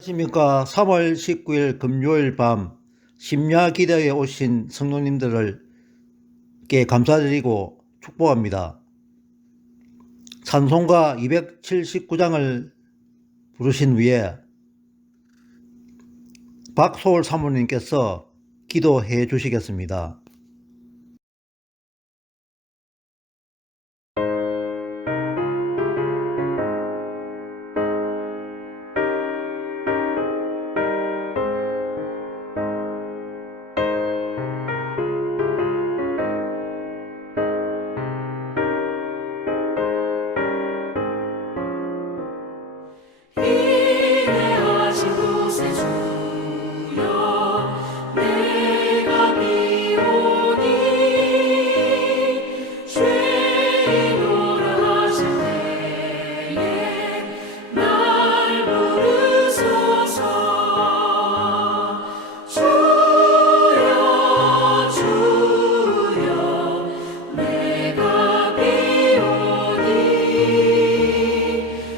안녕하십니까. 3월 19일 금요일 밤 심야 기도에 오신 성도님들께 감사드리고 축복합니다. 찬송가 279장을 부르신 후에 박소월 사모님께서 기도해 주시겠습니다. 인내하신 곳에 주여 내가 비오니 죄인노라 하실 때에 날 부르소서. 주여 주여 내가 비오니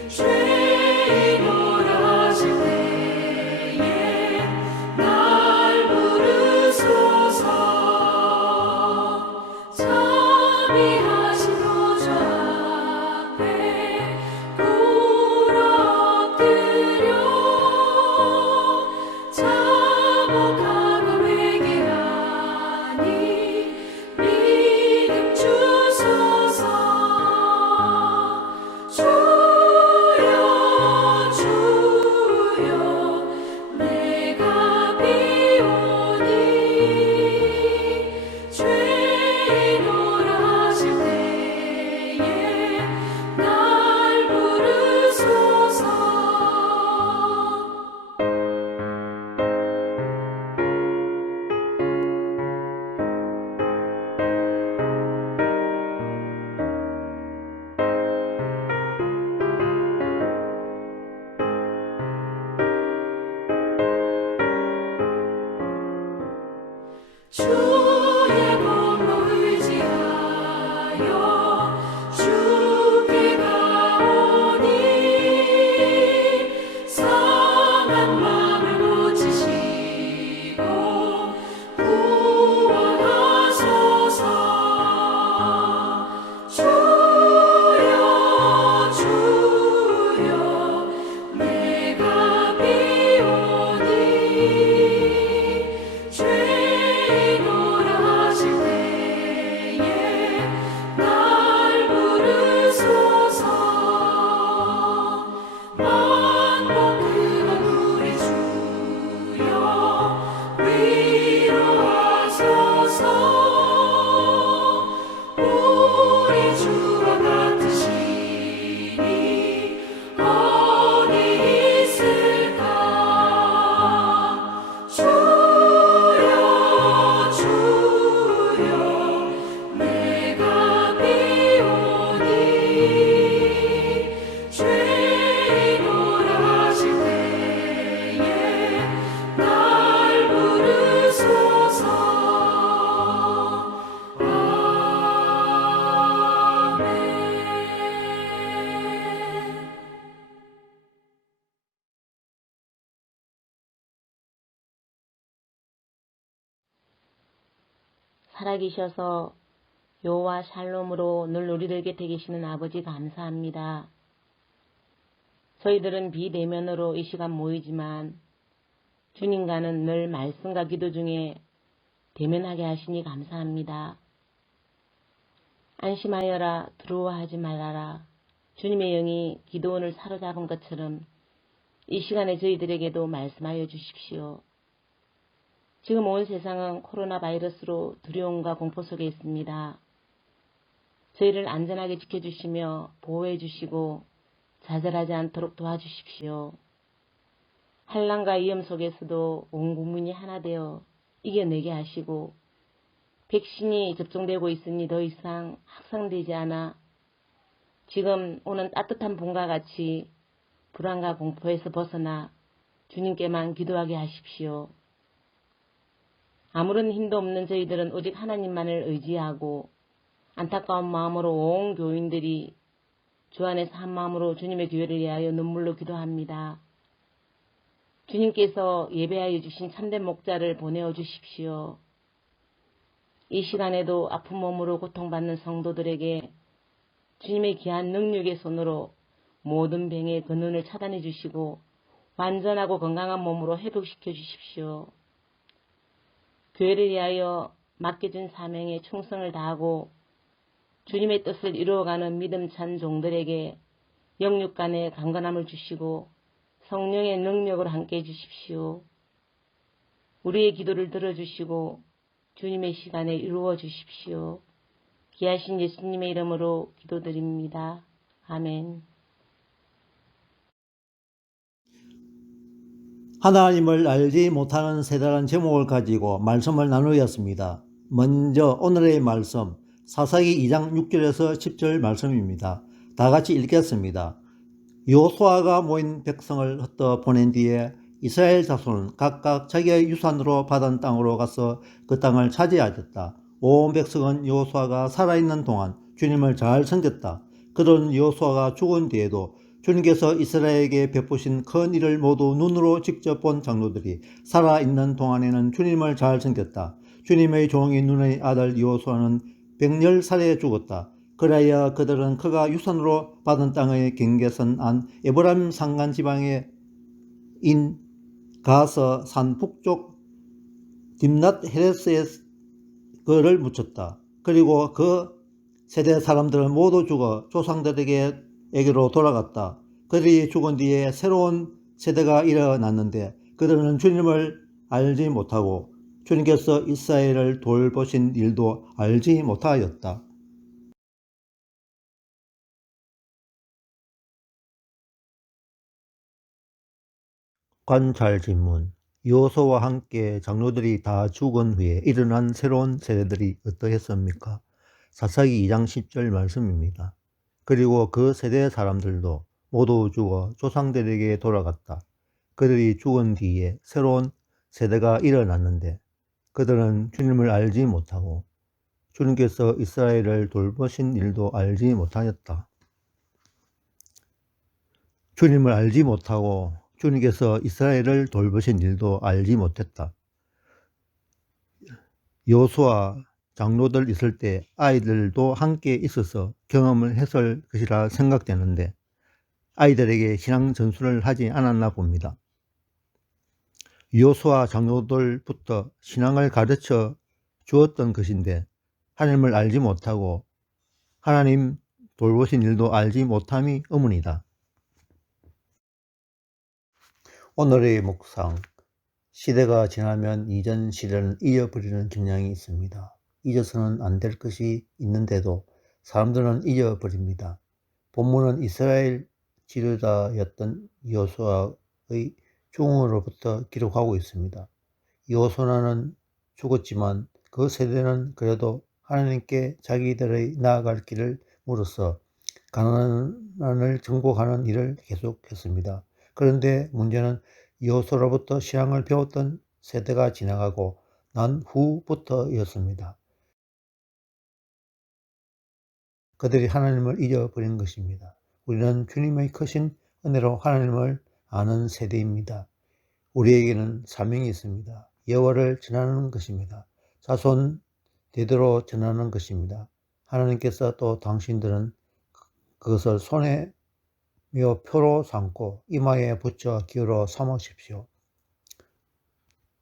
죄인노라 하실 때에 날 부르소서. 자비하신 보좌 앞에 꿇어 엎드려 자복하고 회개하니 믿음 주소서. 주여 주여 내가 비오니 죄인노라 하실 때에 날 부르소서. 주의 공로 의지하여 주께 가오니 상한 마음을 고치시고 구원하소서. 주여 주여 내가 비오니 죄인노라 하실 때에 날 부르소서. 만복 그만 우리 주여 위로하소서. 우리 주와 같으시니 어디 있을까. 주여 주여 내가 비오니 죄인노라 하실 때에 날 부르소서. 아멘. 살아계셔서 여호와 샬롬으로 늘 우리들 곁에 계시는 아버지 감사합니다. 저희들은 비대면으로 이 시간 모이지만 주님과는 늘 말씀과 기도 중에 대면하게 하시니 감사합니다. 안심하여라, 두려워하지 말아라. 주님의 영이 기도원을 사로잡은 것처럼 이 시간에 저희들에게도 말씀하여 주십시오. 지금 온 세상은 코로나 바이러스로 두려움과 공포 속에 있습니다. 저희를 안전하게 지켜주시며 보호해 주시고 좌절하지 않도록 도와주십시오. 환난과 위험 속에서도 온 국민이 하나 되어 이겨내게 하시고 백신이 접종되고 있으니 더 이상 확산되지 않아 지금 오는 따뜻한 봄과 같이 불안과 공포에서 벗어나 주님께만 기도하게 하십시오. 아무런 힘도 없는 저희들은 오직 하나님만을 의지하고 안타까운 마음으로 온 교인들이 주 안에서 한 마음으로 주님의 교회를 위하여 눈물로 기도합니다. 주님께서 예배하여 주신 참된 목자를 보내어 주십시오. 이 시간에도 아픈 몸으로 고통받는 성도들에게 주님의 귀한 능력의 손으로 모든 병의 근원을 차단해 주시고 완전하고 건강한 몸으로 회복시켜 주십시오. 교회를 위하여 맡겨준 사명에 충성을 다하고 주님의 뜻을 이루어가는 믿음찬 종들에게 영육 간의 강건함을 주시고 성령의 능력으로 함께 해주십시오. 우리의 기도를 들어주시고 주님의 시간에 이루어 주십시오. 귀하신 예수님의 이름으로 기도드립니다. 아멘. 하나님을 알지 못하는 세대라는 제목을 가지고 말씀을 나누었습니다. 먼저 오늘의 말씀 사사기 2장 6절에서 10절 말씀입니다. 다 같이 읽겠습니다. 여호수아가 모인 백성을 흩어 보낸 뒤에 이스라엘 자손은 각각 자기의 유산으로 받은 땅으로 가서 그 땅을 차지하였다. 온 백성은 여호수아가 살아있는 동안 주님을 잘 섬겼다. 그런 여호수아가 죽은 뒤에도 주님께서 이스라엘에게 베푸신 큰 일을 모두 눈으로 직접 본 장로들이 살아있는 동안에는 주님을 잘 섬겼다. 주님의 종이 눈의 아들 여호수아는 100살에 죽었다. 그래야 그들은 그가 유산으로 받은 땅의 경계선 안 에브라임 산간 지방에 인 가서 산 북쪽 딥낫 헤레스에 그를 묻혔다. 그리고 그 세대 사람들은 모두 죽어 조상들에게로 돌아갔다. 그들이 죽은 뒤에 새로운 세대가 일어났는데 그들은 주님을 알지 못하고 주님께서 이스라엘을 돌보신 일도 알지 못하였다. 관찰 질문. 여호수아와 함께 장로들이 다 죽은 후에 일어난 새로운 세대들이 어떠했습니까? 사사기 2장 10절 말씀입니다. 그리고 그 세대 사람들도 모두 죽어 조상들에게 돌아갔다. 그들이 죽은 뒤에 새로운 세대가 일어났는데 그들은 주님을 알지 못하고 주님께서 이스라엘을 돌보신 일도 알지 못하였다. 주님을 알지 못하고 주님께서 이스라엘을 돌보신 일도 알지 못했다. 여호수아 장로들 있을 때 아이들도 함께 있어서 경험을 했을 것이라 생각되는데 아이들에게 신앙 전수를 하지 않았나 봅니다. 여호수아 장로들부터 신앙을 가르쳐 주었던 것인데 하나님을 알지 못하고 하나님 돌보신 일도 알지 못함이 의문이다. 오늘의 묵상. 시대가 지나면 이전 시대는 잊어버리는 경향이 있습니다. 잊어서는 안 될 것이 있는데도 사람들은 잊어버립니다. 본문은 이스라엘 지도자였던 여호수아의 죽음으로부터 기록하고 있습니다. 여호수아는 죽었지만 그 세대는 그래도 하나님께 자기들의 나아갈 길을 물어서 가나안을 정복하는 일을 계속했습니다. 그런데 문제는 여호수아로부터 신앙을 배웠던 세대가 지나가고 난 후부터였습니다. 그들이 하나님을 잊어버린 것입니다. 우리는 주님의 크신 은혜로 하나님을 아는 세대입니다. 우리에게는 사명이 있습니다. 예화를 전하는 것입니다. 자손 대대로 전하는 것입니다. 하나님께서 또 당신들은 그것을 손에 표로 삼고 이마에 붙여 기울어 삼으십시오.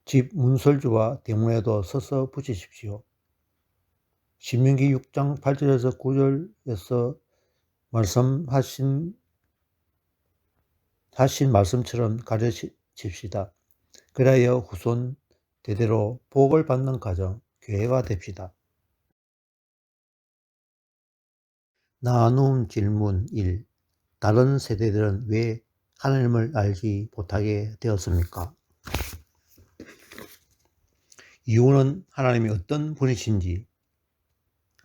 집 문설주와 대문에도 서서 붙이십시오. 신명기 6장 8절에서 9절에서 말씀하신 말씀처럼 가르칩시다. 그래야 후손 대대로 복을 받는 가정, 교회가 됩시다. 나눔 질문 1. 다른 세대들은 왜 하나님을 알지 못하게 되었습니까? 이유는 하나님이 어떤 분이신지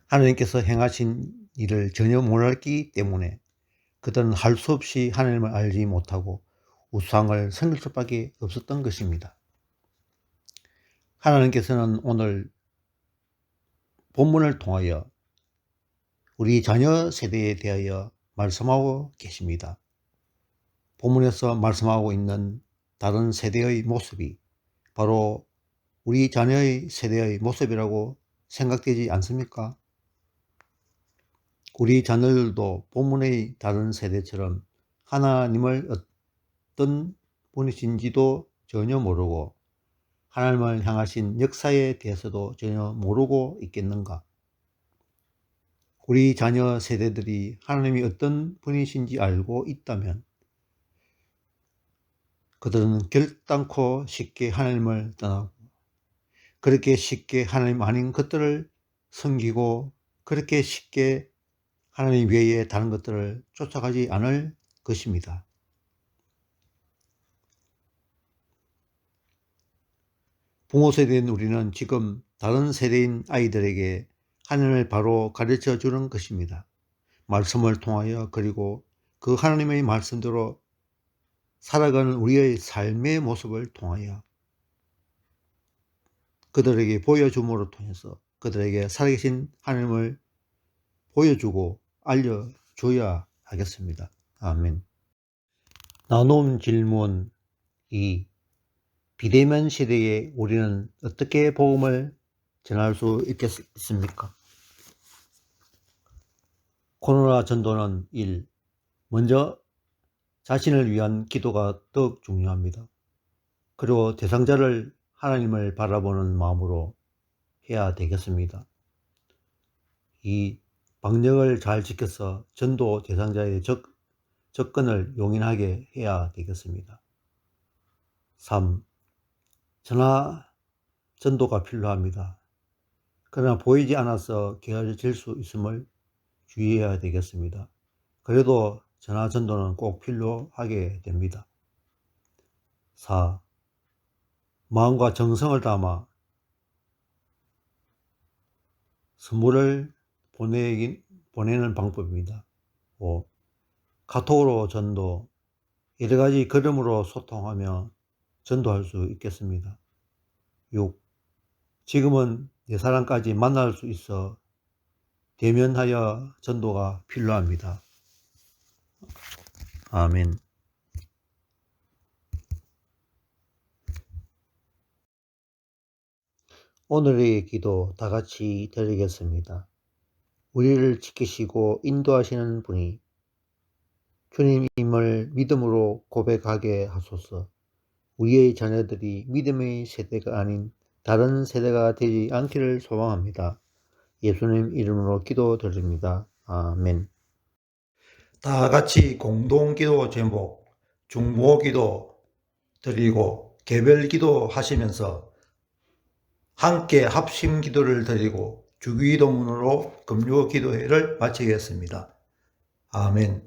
하나님께서 행하신 일을 전혀 몰랐기 때문에 그들은 할 수 없이 하나님을 알지 못하고 우상을 섬길 수밖에 없었던 것입니다. 하나님께서는 오늘 본문을 통하여 우리 자녀 세대에 대하여 말씀하고 계십니다. 본문에서 말씀하고 있는 다른 세대의 모습이 바로 우리 자녀의 세대의 모습이라고 생각되지 않습니까? 우리 자녀들도 본문의 다른 세대처럼 하나님을 어떤 분이신지도 전혀 모르고 하나님을 향하신 역사에 대해서도 전혀 모르고 있겠는가? 우리 자녀 세대들이 하나님이 어떤 분이신지 알고 있다면 그들은 결단코 쉽게 하나님을 떠나고 그렇게 쉽게 하나님 아닌 것들을 섬기고 그렇게 쉽게 하나님 외에 다른 것들을 쫓아가지 않을 것입니다. 부모 세대인 우리는 지금 다른 세대인 아이들에게 하나님을 바로 가르쳐 주는 것입니다. 말씀을 통하여 그리고 그 하나님의 말씀대로 살아가는 우리의 삶의 모습을 통하여 그들에게 보여줌으로 통해서 그들에게 살아계신 하나님을 보여주고 알려줘야 하겠습니다. 아멘. 나눔 질문 2. 비대면 시대에 우리는 어떻게 복음을 전할 수 있겠습니까? 코로나 전도는 1. 먼저 자신을 위한 기도가 더욱 중요합니다. 그리고 대상자를 하나님을 바라보는 마음으로 해야 되겠습니다. 2. 방역을 잘 지켜서 전도 대상자의 접근을 용이하게 해야 되겠습니다. 3. 전화 전도가 필요합니다. 그러나 보이지 않아서 게을러질 수 있음을 주의해야 되겠습니다. 그래도 전화 전도는 꼭 필요하게 됩니다. 4. 마음과 정성을 담아 선물을 보내는 방법입니다. 5. 카톡으로 전도, 여러 가지 걸음으로 소통하며 전도할 수 있겠습니다. 6. 지금은 내 사람까지 만날 수 있어 대면하여 전도가 필요합니다. 아멘. 오늘의 기도 다 같이 드리겠습니다. 우리를 지키시고 인도하시는 분이 주님임을 믿음으로 고백하게 하소서. 우리의 자녀들이 믿음의 세대가 아닌 다른 세대가 되지 않기를 소망합니다. 예수님 이름으로 기도드립니다. 아멘. 다 같이 공동기도 제목, 중보기도 드리고 개별기도 하시면서 함께 합심기도를 드리고 주기도문으로 금요기도회를 마치겠습니다. 아멘.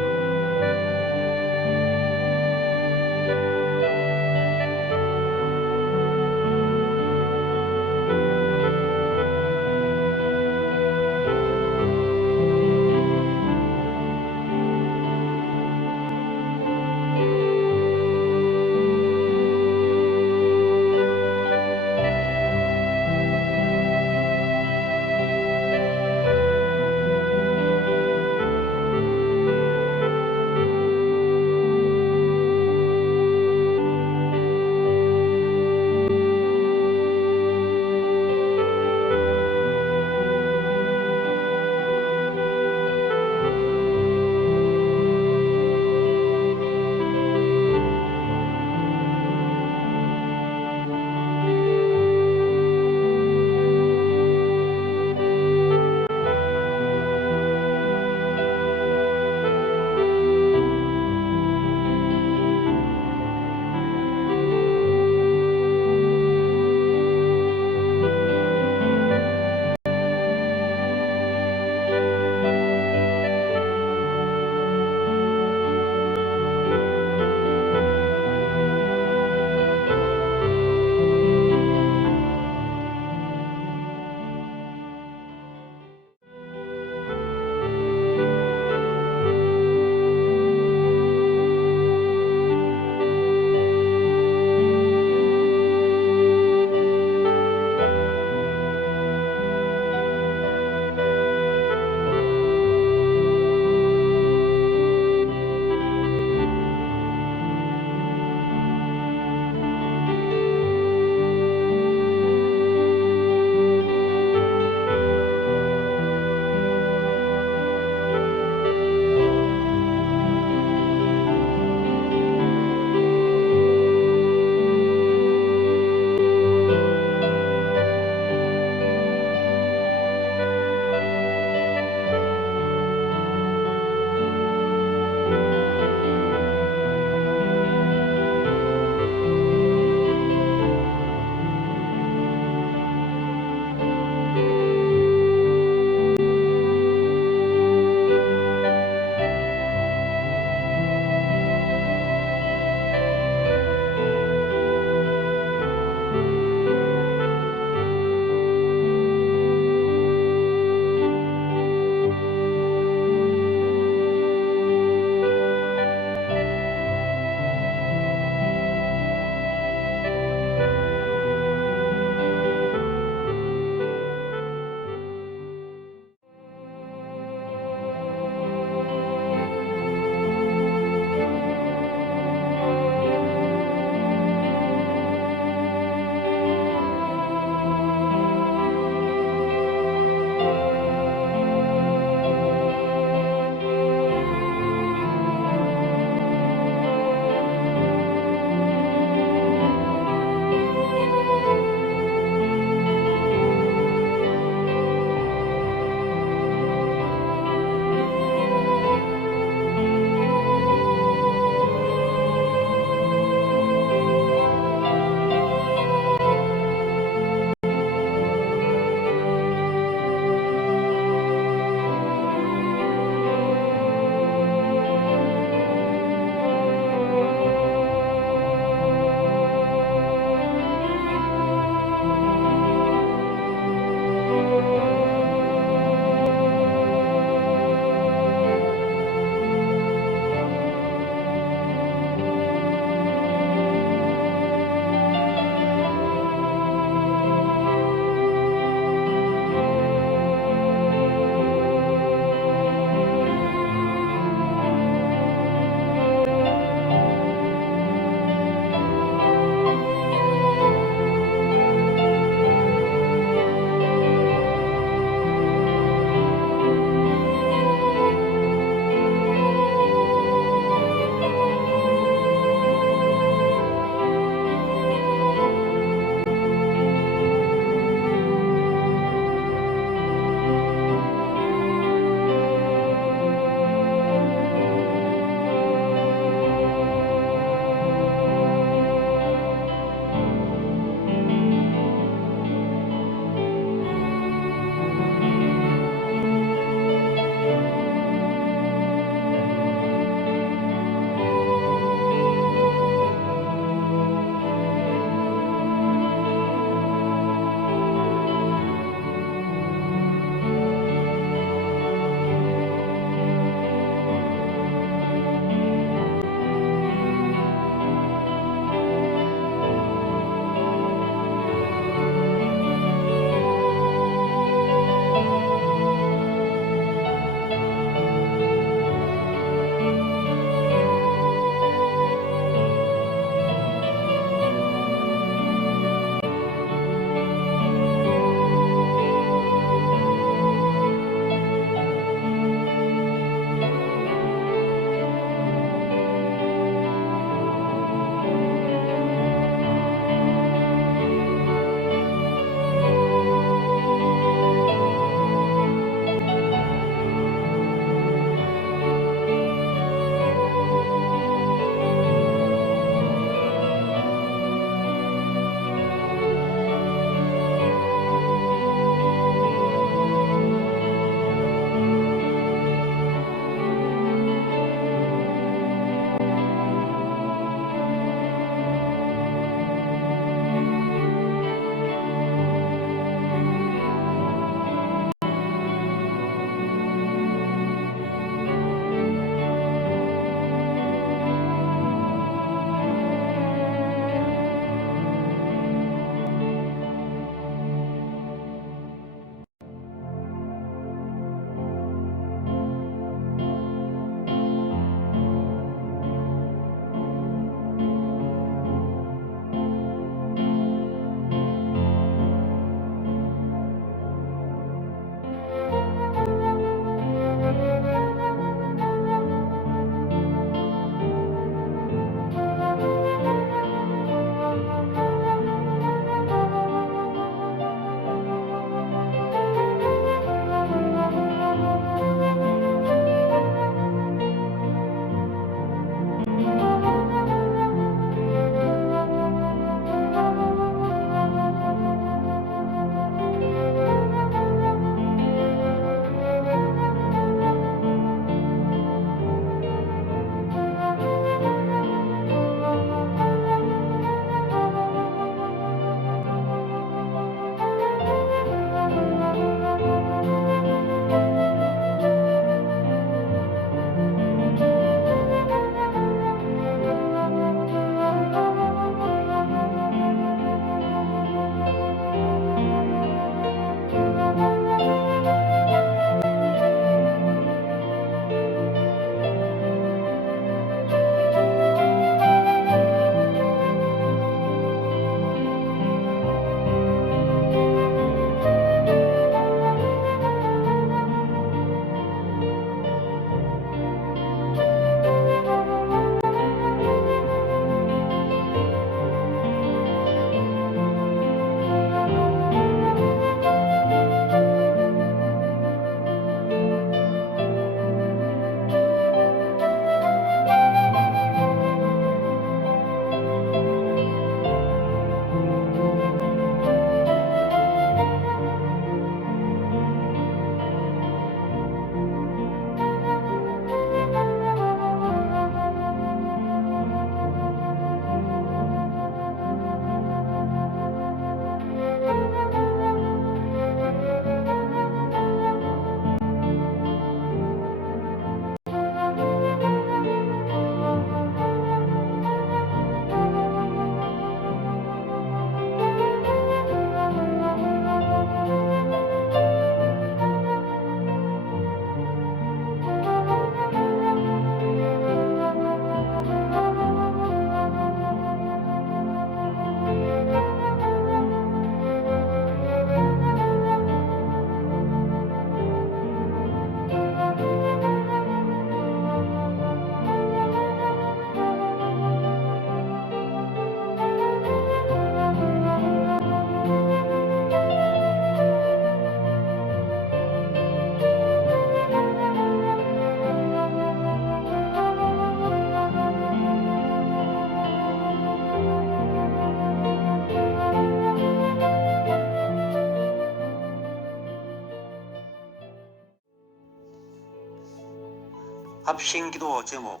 합심기도 제목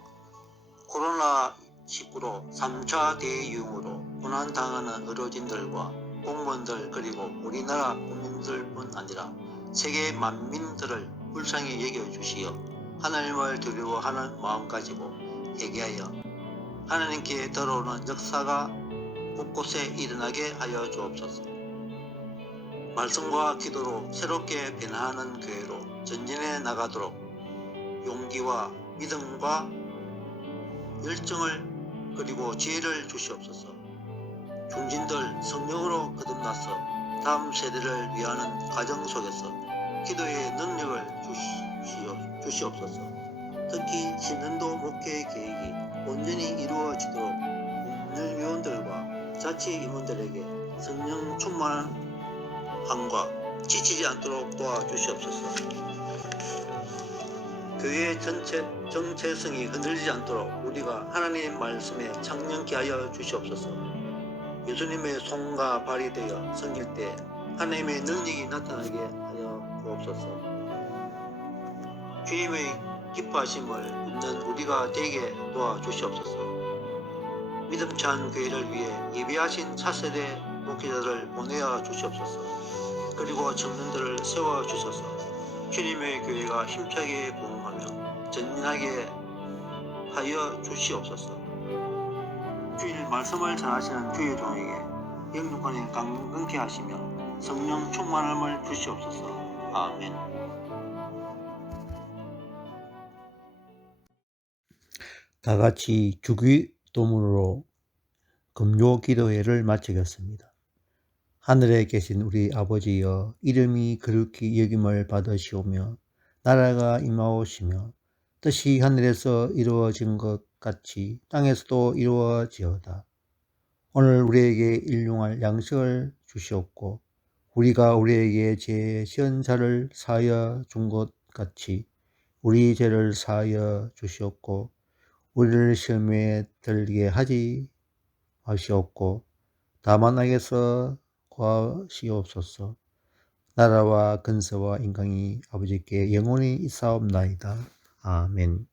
코로나19로 3차 대유행으로 고난당하는 의료진들과 공무원들 그리고 우리나라 국민들뿐 아니라 세계 만민들을 불쌍히 여겨주시어 하나님을 두려워하는 마음 가지고 회개하여 하나님께 돌아오는 역사가 곳곳에 일어나게 하여 주옵소서. 말씀과 기도로 새롭게 변화하는 교회로 전진해 나가도록 용기와 믿음과 열정을 그리고 지혜를 주시옵소서. 중진들 성령으로 거듭나서 다음 세대를 위하는 과정 속에서 기도의 능력을 주시옵소서. 특히 신년도 목회 계획이 온전히 이루어지도록 공무위원들과 자치 임원들에게 성령 충만함과 지치지 않도록 도와주시옵소서. 교회 전체 정체성이 흔들리지 않도록 우리가 하나님의 말씀에 창념케 하여 주시옵소서. 예수님의 손과 발이 되어 섬길 때 하나님의 능력이 나타나게 하여 주옵소서. 주님의 기뻐하심을 입는 우리가 되게 도와주시옵소서. 믿음찬 교회를 위해 예비하신 차세대 목회자들을 보내어 주시옵소서. 그리고 청년들을 세워주셔서 주님의 교회가 힘차게 부흥하며 전진하게 하여 주시옵소서. 주일 말씀을 전하시는 주의 종에게 영육간에 강건케 하시며 성령 충만함을 주시옵소서. 아멘. 다 같이 주기도문으로 금요 기도회를 마치겠습니다. 하늘에 계신 우리 아버지여, 이름이 거룩히 여김을 받으시오며 나라가 임하오시며 뜻이 하늘에서 이루어진 것 같이 땅에서도 이루어지어다. 오늘 우리에게 일용할 양식을 주시옵고 우리가 우리에게 죄 지은 자를 사하여 준 것 같이 우리 죄를 사하여 주시옵고 우리를 시험에 들게 하지 마시옵고 다만 악에서 구하시옵소서. 나라와 근세와 인강이 아버지께 영원히 있사옵나이다. 아멘.